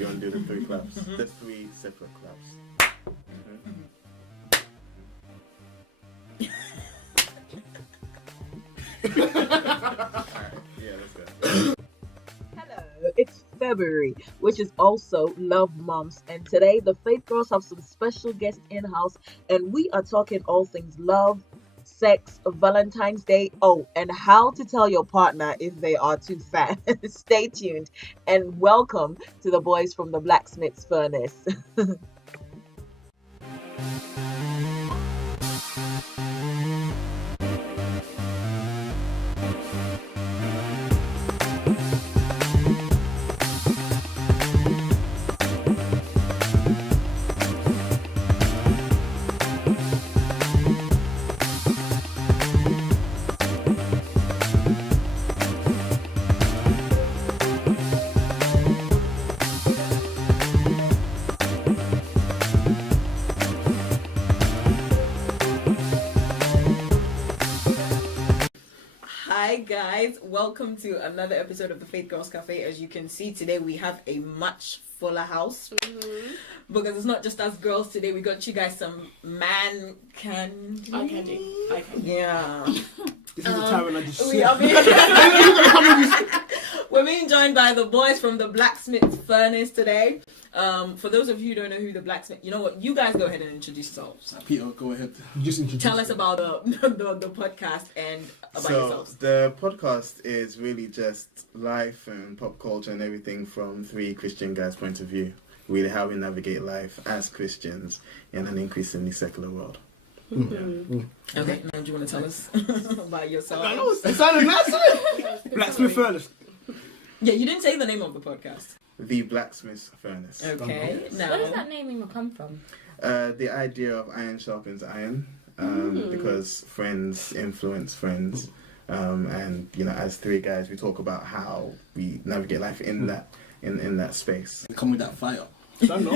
you want to do the 3 claps? The 3 separate claps. Alright, yeah, let's go. Hello, it's February, which is also Love Month, and today the Faith Girls have some special guests in-house, and we are talking all things love, sex, Valentine's Day, and how to tell your partner if they are too fat. Stay tuned, and welcome to the boys from the BlackSmith's furnace. Hi guys, welcome to another episode of the Faith Girls Cafe. As you can see, today we have a much fuller house because it's not just us girls today. We got you guys some man candy. Eye candy. Yeah. This is the time when I just We're being joined by the boys from the BlackSmith's furnace today. For those of you who don't know who the BlackSmith, you know what? You guys go ahead and introduce yourselves. Peter, go ahead. Just introduce. Tell us about the podcast and about yourselves. The podcast is really just life and pop culture and everything from 3 Christian guys' point of view. Really how we navigate life as Christians in an increasingly secular world. Okay, now do you want to tell us about yourself? I know, it sounded nice. BlackSmith Furnace. Yeah, you didn't say the name of the podcast. The BlackSmith's furnace. Okay, now Where does that name even come from? The idea of iron sharpens iron, because friends influence friends, and you know, as 3 guys, we talk about how we navigate life in that space. Come with that fire. Don't know.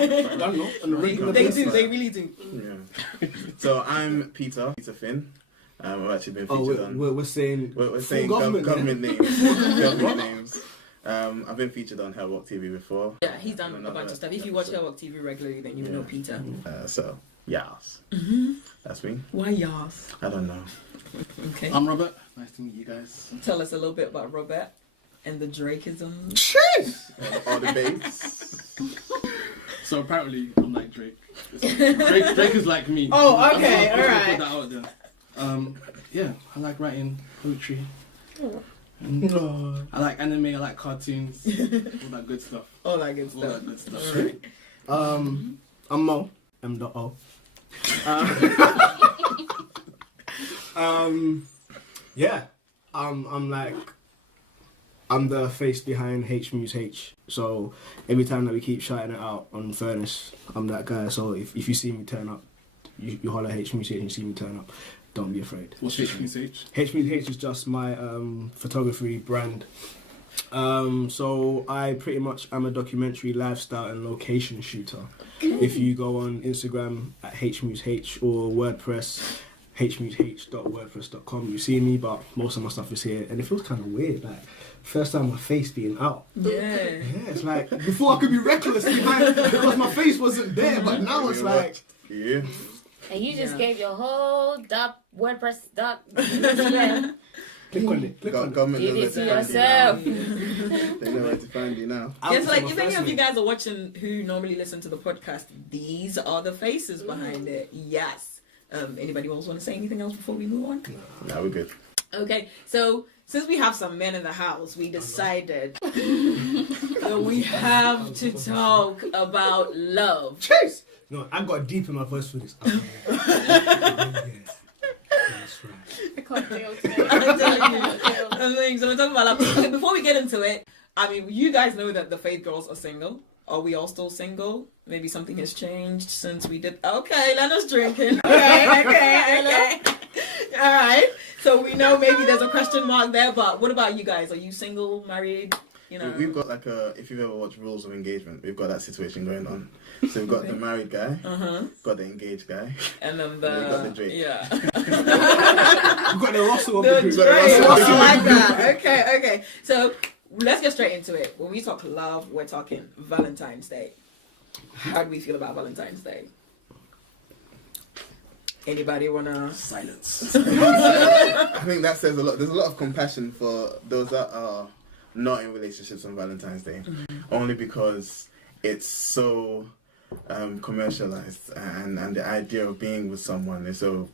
On the regular they basis. do, they really do. Yeah. So I'm Peter Finn. I've actually been featured on. We're saying government names. Government names. I've been featured on Hellwalk TV before. Yeah, he's done a bunch of stuff. If you watch Hellwalk TV regularly, then you know Peter. So, yas. That's me. Why yas? I don't know. Okay. I'm Robert. Nice to meet you guys. Tell us a little bit about Robert and the Drakeism. Cheers! All the babes. So apparently, I'm like Drake. Drake is like me. Oh, okay, I'm gonna alright. put that out there. Yeah, I like writing poetry. Oh. I like anime, I like cartoons, all that good stuff. All that good stuff. Alright. I'm Mo, M.O. I'm the face behind H. So every time that we keep shouting it out on Furnace, I'm that guy. So if you see me turn up, you holler H and you see me turn up, don't be afraid. What's H? H is just my photography brand. So I pretty much am a documentary, lifestyle and location shooter. If you go on Instagram at H or WordPress, hmush.wordpress.com, you see me, but most of my stuff is here, and it feels kind of weird, like first time my face being out. Yeah, it's like before I could be reckless because my face wasn't there, but now it's like yeah. And you just gave your whole WordPress click on it. Government Give knows it to where to find you yourself. now. They know where to find you now. Yes, like if any of you guys are watching who normally listen to the podcast, these are the faces behind it. Yes. Anybody else want to say anything else before we move on? No, we're good. Okay, so since we have some men in the house, we decided that we have to talk about love. Chase! No, I got deep in my voice for this. Yes. That's right. I can't deal today. I'm telling you. So we're talking about love. Okay, before we get into it, I mean, you guys know that the Faith Girls are single. Are we all still single? Maybe something has changed since we did. Okay, Lena's drinking. Okay. All right. So we know maybe there's a question mark there, but what about you guys? Are you single, married? You know. We've got like if you've ever watched Rules of Engagement, we've got that situation going on. So we've got the married guy, got the engaged guy, and then we've got the Drake. Yeah. We've got the Russell of The the group. Drake. I like that. Okay. So let's get straight into it. When we talk love, we're talking Valentine's Day. How do we feel about Valentine's Day? Anybody wanna? Silence. I think that says a lot. There's a lot of compassion for those that are not in relationships on Valentine's Day, only because it's so commercialized, and the idea of being with someone is so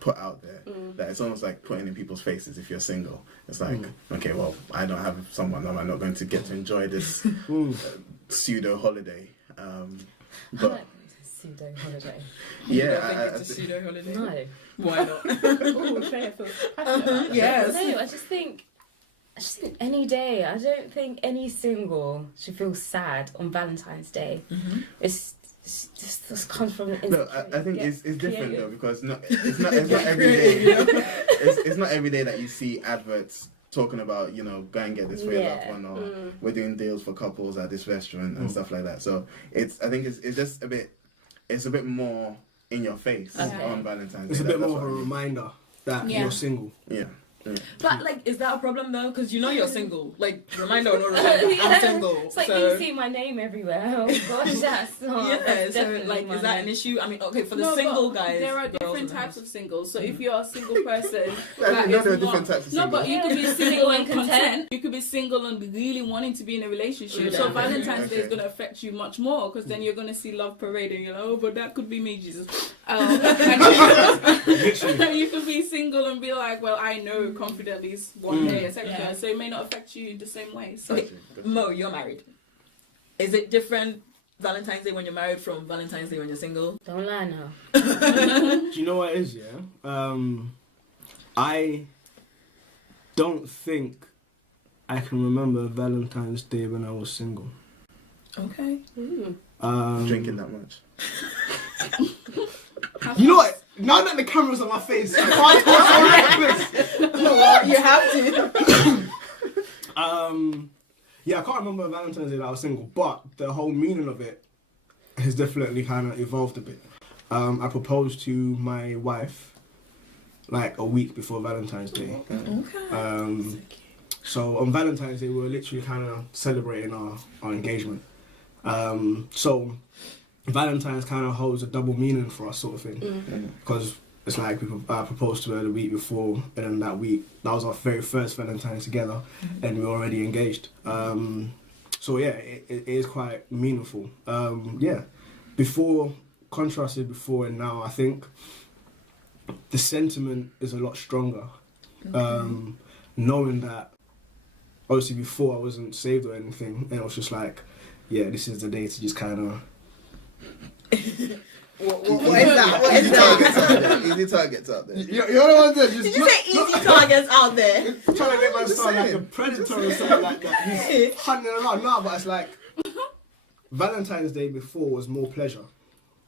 put out there that it's almost like putting in people's faces. If you're single, it's like okay, well, I don't have someone, I'm not going to get to enjoy this pseudo holiday. But pseudo holiday. yeah, It's a pseudo holiday. No. Why not? Oh, Freya feels passionate about it. Yes. No, I just think any day. I don't think any single should feel sad on Valentine's Day. It's just this comes from the no, I think it's different though, because it's not every day. It's not every day that you see adverts talking about go and get this for your loved one, or we're doing deals for couples at this restaurant and stuff like that. So I think it's just a bit more in your face on Valentine's Day. It's a bit more of a reminder that you're single. Yeah. But is that a problem though? Because you're single. Like, reminder or no reminder, I'm single. It's like so... you see my name everywhere. Oh gosh, that's not. Yeah, that's so definitely is that an issue? I mean, okay, for the single guys, there are different types of singles. So if you're a single person, there are different types of no, singles. but you could be single and content. You could be single and really wanting to be in a relationship. So Valentine's Day is going to affect you much more, because then you're going to see love parading. Oh, but that could be me, Jesus. And you could be single and be like, well, I know confidently one day, etc. Yeah. So it may not affect you the same way. So. Okay. Mo, you're married. Is it different Valentine's Day when you're married from Valentine's Day when you're single? Don't lie now. Do you know what it is? Yeah, I don't think I can remember Valentine's Day when I was single. Okay. Drinking that much. You know what? Now that the camera's on my face, I can't talk so reckless. You have to. Yeah, I can't remember Valentine's Day that I was single, but the whole meaning of it has definitely kind of evolved a bit. I proposed to my wife like a week before Valentine's Day. Okay. So on Valentine's Day, we were literally kind of celebrating our engagement. So Valentine's kind of holds a double meaning for us, sort of thing, because it's like I proposed to her the week before, and then that week, that was our very first Valentine's together, and we were already engaged. So yeah, it is quite meaningful. Contrasted before and now, I think the sentiment is a lot stronger. Knowing that, obviously before I wasn't saved or anything, and it was just like, yeah, this is the day to just kind of... What is that? What is that? Easy targets out there. You're the one that just... Did you say easy targets out there? Trying to make man sound like a predator or something like that. He's hunting around now, but it's like Valentine's Day before was more pleasure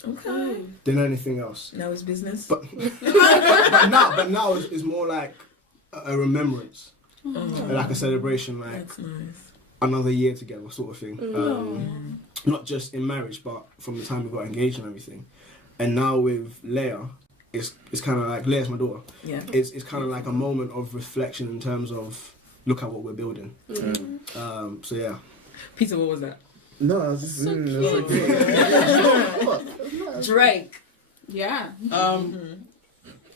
than anything else. Now it's business. But now it's more like a remembrance, like a celebration, like That's nice. another year together, sort of thing. Not just in marriage, but from the time we got engaged and everything. And now with Leia, it's kind of like, Leia's my daughter. Yeah. It's kind of like a moment of reflection in terms of look at what we're building. So yeah. Peter, what was that? No, I was just Drake. Yeah.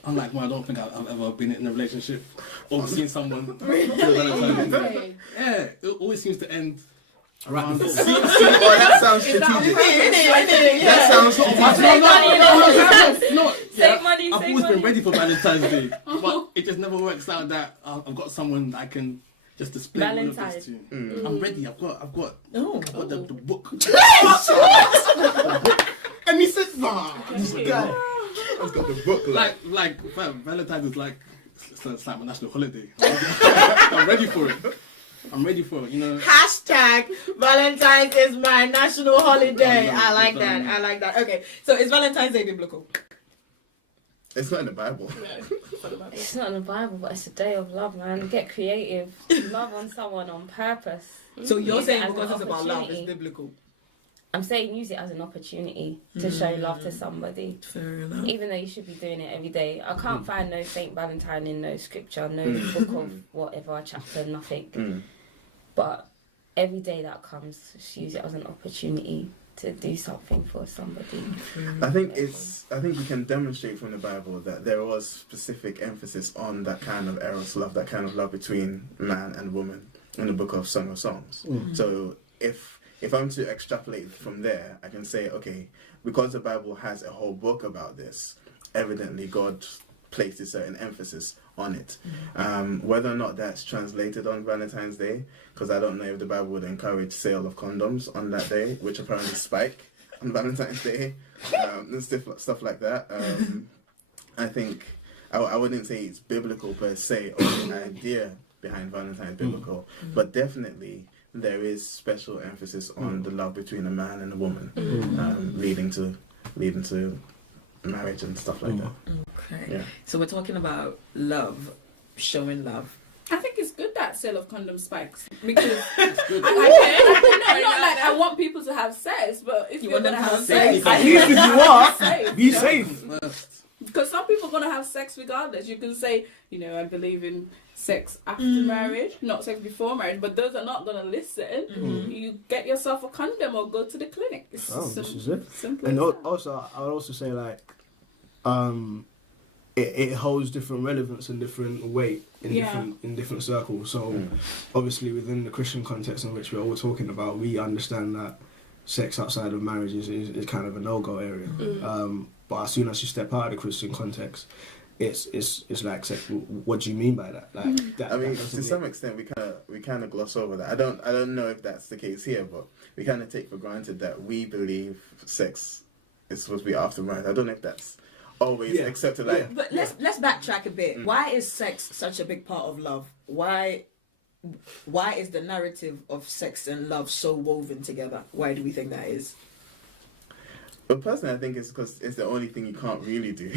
Unlike I don't think I've ever been in a relationship or seen someone. Okay. Yeah, it always seems to end around. Oh, that sounds strategic. That sounds strategic. Save money, I've save always been money. ready for Valentine's Day, but it just never works out that I've got someone that I can just display all of this to. I'm ready. I've got the book. And he said, nah, this guy. I've got the book. Like Valentine's is like, it's like my national holiday. I'm ready for it. I'm ready for it, Hashtag Valentine's is my national holiday. I like that. Okay, so is Valentine's Day biblical? It's not in the Bible. It's not in the Bible, but it's a day of love, man. Get creative. Love on someone on purpose. So you're Use it saying as because an it's about love, it's opportunity. biblical? I'm saying use it as an opportunity to show love to somebody. Fair enough. Even though you should be doing it every day. I can't find no Saint Valentine in no scripture, no book of whatever, chapter, nothing. But every day that comes, just use it as an opportunity to do something for somebody. I think we can demonstrate from the Bible that there was specific emphasis on that kind of eros love, that kind of love between man and woman in the book of Song of Songs. So if I'm to extrapolate from there, I can say, okay, because the Bible has a whole book about this, evidently God placed a certain emphasis on it. Whether or not that's translated on Valentine's Day, because I don't know if the Bible would encourage sale of condoms on that day, which apparently spike on Valentine's Day, and stuff like that. I think I wouldn't say it's biblical per se, or the idea behind Valentine's biblical, but definitely there is special emphasis on the love between a man and a woman, leading to marriage and stuff like that. Okay. Yeah. So we're talking about love, showing love. I think it's good that sale of condom spikes because I want people to have sex, but if you're gonna have sex, At least if you are, safe, be safe. Because some people are gonna have sex regardless. You can say, I believe in sex after marriage, not sex before marriage. But those are not gonna listen. You get yourself a condom or go to the clinic. It's This is it. simple. And as that. also, I would also say it holds different relevance and different weight in different circles. So obviously within the Christian context in which we're all talking about, we understand that sex outside of marriage is kind of a no-go area. But as soon as you step out of the Christian context, it's like sex. What do you mean by that? Like that. I mean, that to some extent, we kind of gloss over that. I don't know if that's the case here, but we kind of take for granted that we believe sex is supposed to be after marriage. I don't know if that's always accepted. Like, But let's backtrack a bit. Why is sex such a big part of love? Why is the narrative of sex and love so woven together? Why do we think that is? But personally, I think it's because it's the only thing you can't really do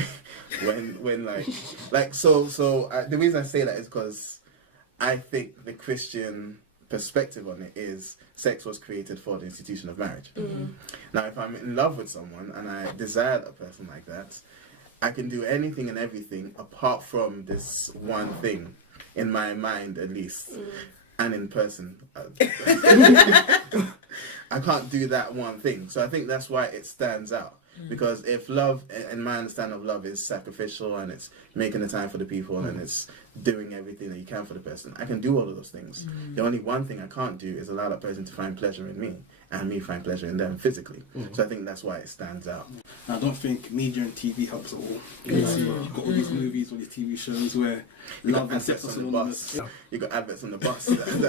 when so the reason I say that is because I think the Christian perspective on it is sex was created for the institution of marriage. Now, if I'm in love with someone and I desire a person like that, I can do anything and everything apart from this one thing, in my mind at least, and in person. I can't do that one thing. So I think that's why it stands out. Because if love, and my understanding of love is sacrificial and it's making the time for the people and it's doing everything that you can for the person, I can do all of those things. The only one thing I can't do is allow that person to find pleasure in me and me find pleasure in them physically. So I think that's why it stands out. I don't think media and TV helps at all. You've got all these movies, all these TV shows where love and sex are synonymous. You got adverts on the bus that are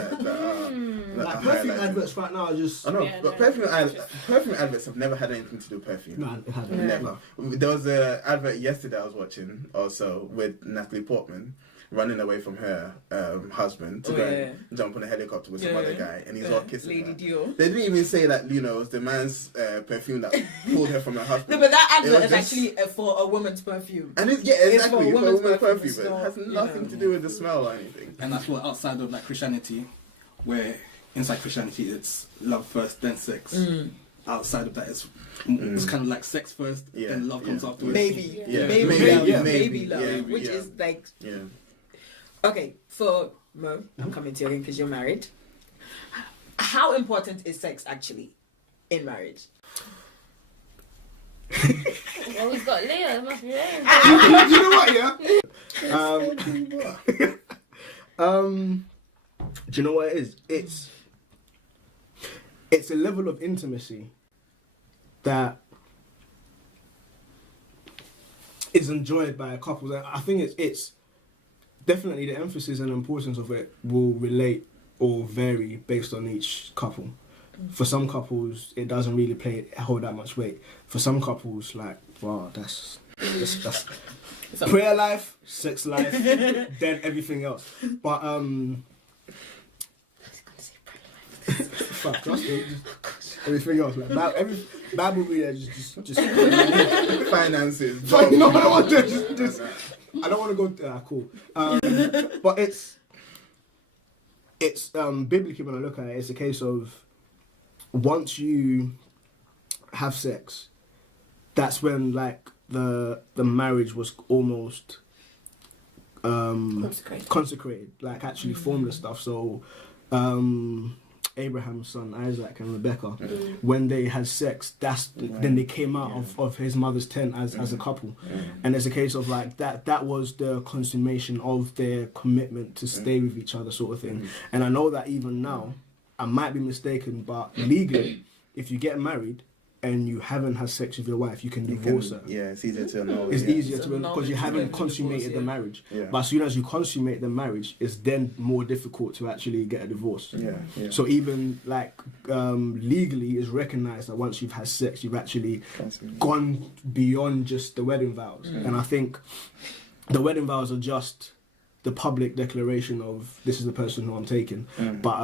Like perfume highlighted. adverts right now are just. I know, Yeah, but no, perfume adverts have never had anything to do with perfume. No, it hasn't. Never. There was an advert yesterday I was watching also with Natalie Portman running away from her husband to go and jump on a helicopter with some other guy, and he's all kissing Lady her. Dior. They didn't even say that, it was the man's perfume that pulled her from her husband. No, but that It advert was is just- actually for a woman's perfume. And it's It's for exactly, a for a woman's woman's perfume, perfume, but it's it has not, nothing to do with the smell or anything. And that's what outside of like Christianity, where inside Christianity it's love first, then sex. Outside of that, it's kind of like sex first, then love comes afterwards. Maybe. Yeah. Maybe Maybe, love. yeah. Maybe love. Yeah. Which Yeah. is like... Yeah. Okay, for Mo, I'm coming to you again because you're married. How important is sex actually in marriage? Well, we've got Leah. It must be Leah. You know what? Do you know what it is? It's a level of intimacy that is enjoyed by a couple. I think it's definitely the emphasis and importance of it will relate or vary based on each couple. For some couples, it doesn't really hold that much weight. For some couples, like, wow, that's prayer life, sex life, then everything else. But fuck, trust me, just everything else, like every Bible reader, just Finances. no, I don't want to just I don't want to go. Cool. But it's biblically when I look at it, it's a case of once you have sex, that's when like the marriage was almost consecrated, like actually formless stuff. So Abraham's son Isaac and Rebecca, when they had sex, then they came out of his mother's tent as a couple, and it's a case of like that was the consummation of their commitment to stay with each other, sort of thing. And I know that even now, I might be mistaken, but legally, if you get married and you haven't had sex with your wife, you can divorce her. Yeah, it's easier to know. It's easier to because you haven't consummated the marriage. Yeah. But as soon as you consummate the marriage, it's then more difficult to actually get a divorce. Yeah. So even like legally, it's recognised that once you've had sex, you've actually gone beyond just the wedding vows. And I think the wedding vows are just the public declaration of this is the person who I'm taking. But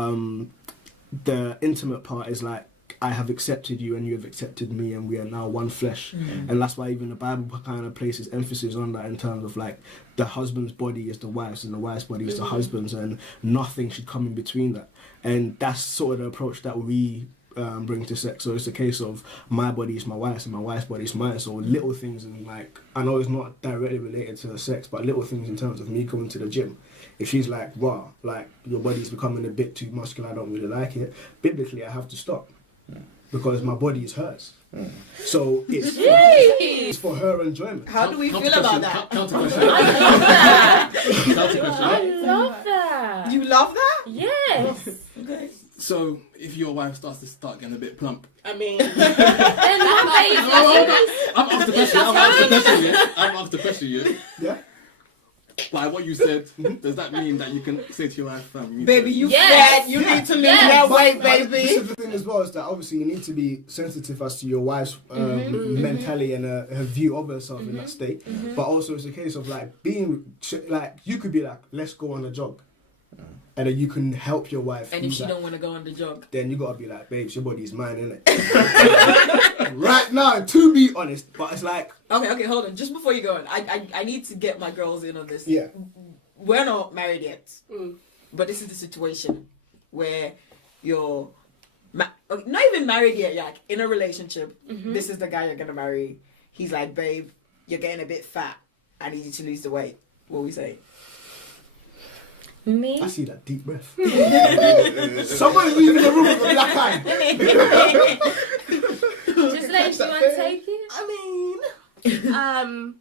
the intimate part is like, I have accepted you and you have accepted me and we are now one flesh. And that's why even the Bible kind of places emphasis on that in terms of like the husband's body is the wife's and the wife's body is the husband's, and nothing should come in between that. And that's sort of the approach that we bring to sex. So it's a case of my body is my wife's and my wife's body is mine. So little things, and like, I know it's not directly related to sex, but little things in terms of me going to the gym. If she's like, wow, like your body's becoming a bit too muscular, I don't really like it, biblically I have to stop. Because my body is hers. So it's for her enjoyment. How do we feel about that? Counter question. I love that. You love that? Yes. Okay. So if your wife starts getting a bit plump, I mean, Then that I've asked the question. Yeah. By what you said, does that mean that you can say to your wife, Baby, you Yes. fat. You need to lose Yes. that weight, But baby. this is the thing as well, is that obviously you need to be sensitive as to your wife's mentality and her view of herself in that state. But also it's a case of like being, like you could be like, let's go on a jog. And then you can help your wife. And do if she that. don't want to go on the jog, Then you gotta be like, babes, your body's mine, innit? Right now, to be honest, but it's like, okay, hold on. Just before you go on, I need to get my girls in on this. yeah, We're not married yet, but this is the situation where you're not even married yet. Like in a relationship, this is the guy you're gonna marry. He's like, babe, you're getting a bit fat. I need you to lose the weight. What we say? Me? I see that deep breath. Someone's leaving the room with a black eye. Just let you want to take it? I mean,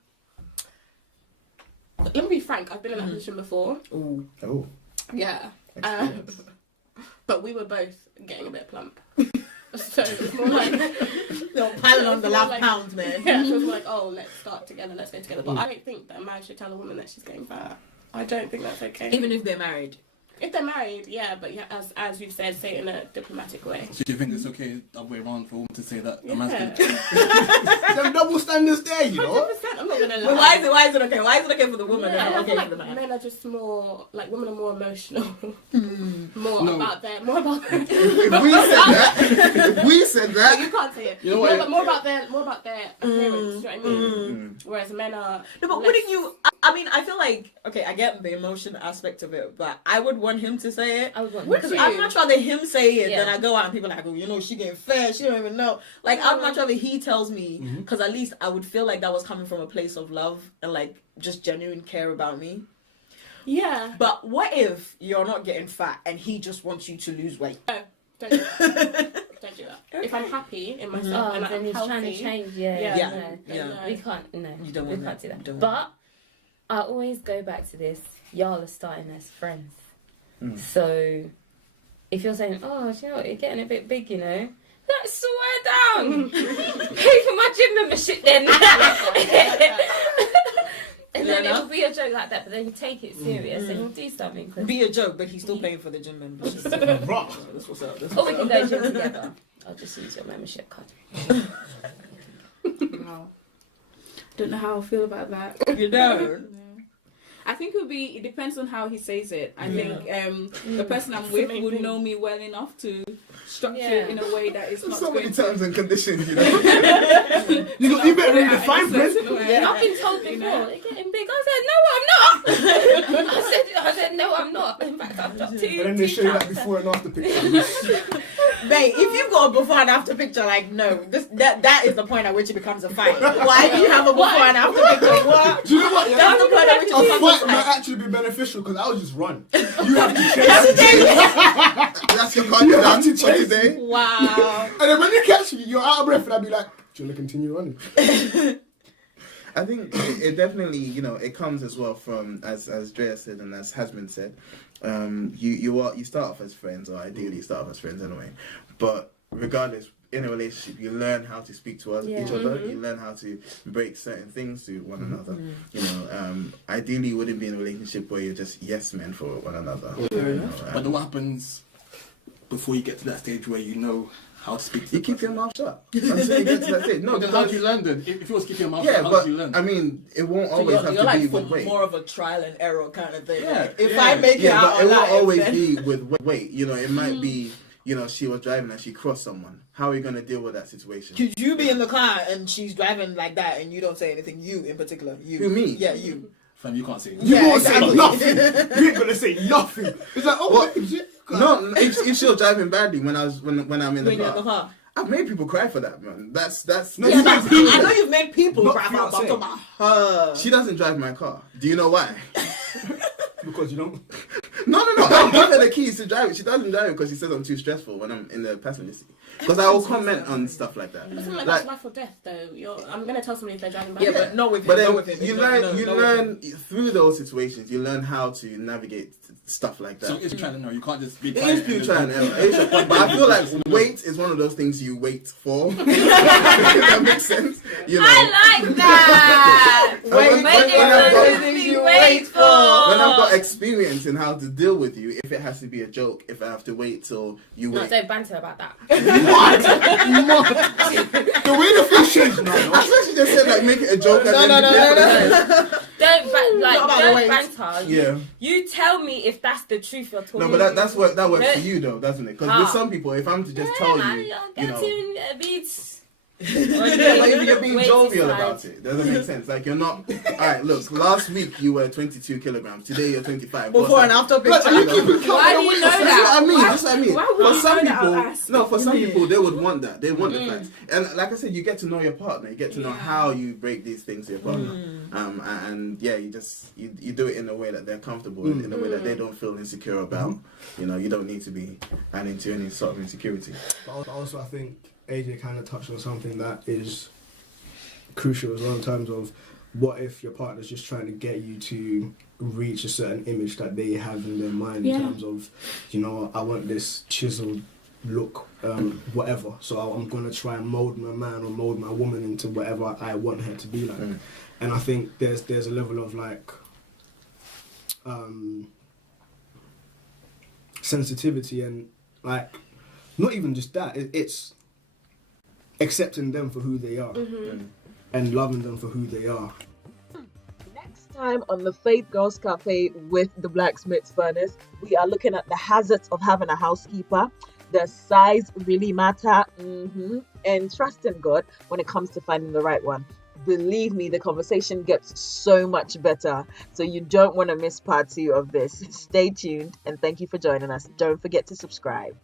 let me be frank. I've been in that position before. Ooh. Oh. Yeah. But we were both getting a bit plump. So it was more like No, piling on the last like- pounds, man. yeah, so it was like, oh, let's start together, let's go together. But I don't think that a man should tell a woman that she's getting fat. I don't think that's okay. Even if they're married. If they're married, yeah, but yeah, as you've said, say it in a diplomatic way. So do you think it's okay the other way around for a woman to say that a man's Yeah. gonna... Them double standards there, you know. 100%. I'm not gonna lie. But why is it okay? Why is it okay for the woman Yeah, and I not feel okay like for the man? men are just more like women are more emotional, more No. about their more about. If we said that, You can't say it. You know what? More about their appearance. You know what I mean? Whereas men are. No, but less- wouldn't you? I mean, I feel like okay, I get the emotion aspect of it, but I would want him to say it. I would want Would Because you? I'd much rather him say it Yeah. than I go out and people are like, oh, you know, she getting fat, she don't even know. Like, I'd much rather he tells me, because at least I would feel like that was coming from a place of love and like just genuine care about me. Yeah. But what if you're not getting fat and he just wants you to lose weight? Don't do that. Don't do that. If I'm happy in myself Oh, and then I'm he's healthy, trying to change. Yeah. Yeah. No. Yeah. We can't. No. You don't we want can't that. do that. You don't But I always go back to this. Y'all are starting as friends. So if you're saying, oh, do you know what, you're getting a bit big, you know, let's swear down. Pay for my gym membership then. And then Yeah, it will be a joke like that, but then you take it serious and you'll do something. 'cause- Be a joke, but he's still paying for the gym membership. Rock. That's what's up. That's or we what's can up. go gym together. I'll just use your membership card. Wow. Don't know how I feel about that. You know. I think it depends on how he says it. I think the person I'm with main would thing. know me well enough to structure Yeah. it in a way that it's not so many going to. terms and conditions, you know. You better read the fine print. I've been told before, You know? they're getting big. I said, no, I'm not. I said, no, I'm not. In fact, I've dropped two. And then they show you like before and after pictures. Mate, if you've got a before and after picture, like, no, that is the point at which it becomes a fight. Why do you have a before and after picture? What? Do you know what? Yeah, That's the point at which it a becomes a fight fight. might actually be beneficial because I'll just run. You have to chase. That's your content down to today. Wow. And then when you catch me, you're out of breath, and I'll be like, do you want to continue running? I think it definitely, it comes as well from, as Drea said and as Hasman said, you start off as friends, or ideally you start off as friends anyway. But regardless, in a relationship, you learn how to speak to each other. You learn how to break certain things to one another. Ideally, you wouldn't be in a relationship where you're just yes men for one another. But then what happens before you get to that stage where you know how to speak to you keep your mouth shut until you get to that stage. No, then how do you learn then? If you was keeping your mouth shut, how do you learn? I mean, it won't always have to be with weight. More of a trial and error kind of thing. Yeah, If I make it out but it won't alive, always then... be with weight. It might be, she was driving and she crossed someone. How are you going to deal with that situation? Could you be in the car and she's driving like that and you don't say anything? You in particular. You. Who, me? Yeah, you. Fam, you can't say You Yeah, won't exactly. say nothing. You ain't gonna say nothing. It's like, What? shit. No, if she was driving badly when I'm in the When you're in the car. car. I've made people cry for that, man. That's Yeah, I know you've made people Not cry for, but I'm fiancé. talking about her. She doesn't drive my car. Do you know why? Because you don't. No. I'll give her the keys to drive it. She doesn't drive it because she says I'm too stressful when I'm in the passenger seat. Because I will comment on stuff like that. But something like that's life or death, though. I'm gonna tell somebody if they're driving back. Yeah, but not with him. But then not with him. you learn through those situations. You learn how to navigate stuff like that. So it's trial and error. You can't just be It is pure trial and error. But I feel like wait is one of those things you wait for. If that makes sense. I like that. When Wait for. When I've got experience in how to deal with you, if it has to be a joke, if I have to wait till you No, wait. don't banter about that. What? The way the fish changed now. I thought she just said like make it a joke. And then Don't wait. banter. Yeah. You tell me if that's the truth you're talking. No, but that works for you though, doesn't it? Because with some people, if I'm to just tell you, a bit. if you're being Wait jovial this about it, doesn't make sense. Like you're not. Alright, look. Last week you were 22 kilograms. Today you're 25. Before and after picture. Why do you know That's what I mean. Why would For you some know that? I'll people, ask. no. For some people, they would want that. They want the facts. And like I said, you get to know your partner. You get to know how you break these things to your partner. And yeah, you do it in a way that they're comfortable, in a way that they don't feel insecure about. You don't need to be adding to any sort of insecurity. But also, I think AJ kind of touched on something that is crucial as well in terms of what if your partner's just trying to get you to reach a certain image that they have in their mind in terms of, I want this chiseled look, whatever. So I'm going to try and mold my man or mold my woman into whatever I want her to be like. And I think there's a level of like sensitivity and like not even just that, it's accepting them for who they are and loving them for who they are. Next time on the Faith Girls Cafe with the BlackSmith's Furnace, we are looking at the hazards of having a housekeeper. Does size really matter? And trust in God when it comes to finding the right one. Believe me, the conversation gets so much better. So you don't want to miss part 2 of this. Stay tuned and thank you for joining us. Don't forget to subscribe.